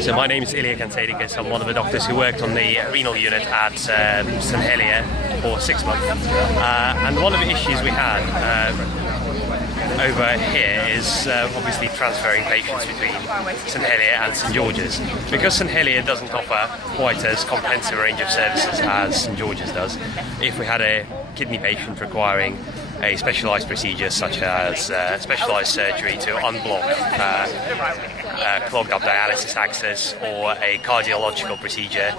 So my name is I'm one of the doctors who worked on the renal unit at St Helier for 6 months. And one of the issues we had over here is obviously transferring patients between St Helier and St George's. Because St Helier doesn't offer quite as comprehensive a range of services as St George's does, if we had a kidney patient requiring a specialised procedure such as specialised surgery to unblock clogged up dialysis access or a cardiological procedure,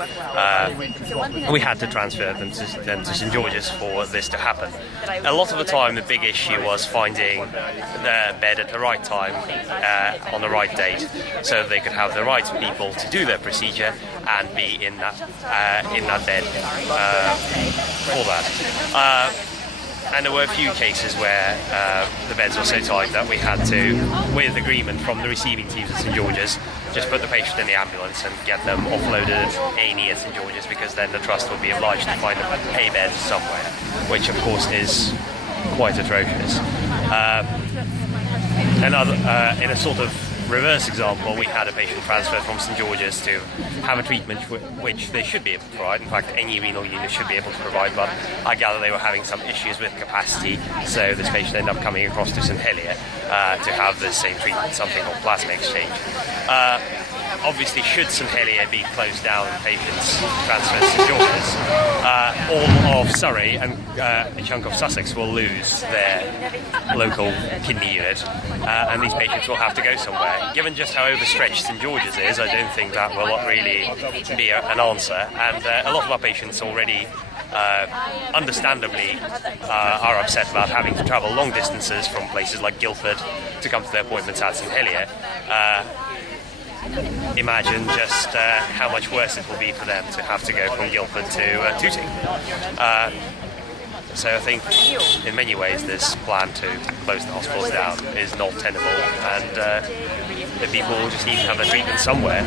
we had to transfer them to St George's for this to happen. A lot of the time the big issue was finding the bed at the right time on the right date so they could have the right people to do their procedure and be in that bed for that. And there were a few cases where the beds were so tight that we had to, with agreement from the receiving teams at St George's, just put the patient in the ambulance and get them offloaded at A&E at St George's, because then the trust would be obliged to find a bed somewhere, which of course is quite atrocious. In a sort of reverse example, we had a patient transferred from St George's to have a treatment which they should be able to provide. In fact, any renal unit should be able to provide, but I gather they were having some issues with capacity, so this patient ended up coming across to St Helier to have the same treatment, something called plasma exchange. Obviously, should St Helier be closed down and patients transferred to St George's, all of Surrey and a chunk of Sussex will lose their local kidney unit, and these patients will have to go somewhere. Given just how overstretched St George's is, I don't think that will really be an answer, and a lot of our patients already understandably are upset about having to travel long distances from places like Guildford to come to their appointments at St Helier. Imagine just how much worse it will be for them to have to go from Guildford to Tooting. So I think in many ways this plan to close the hospitals down is not tenable, and the people will just need to have their treatment somewhere.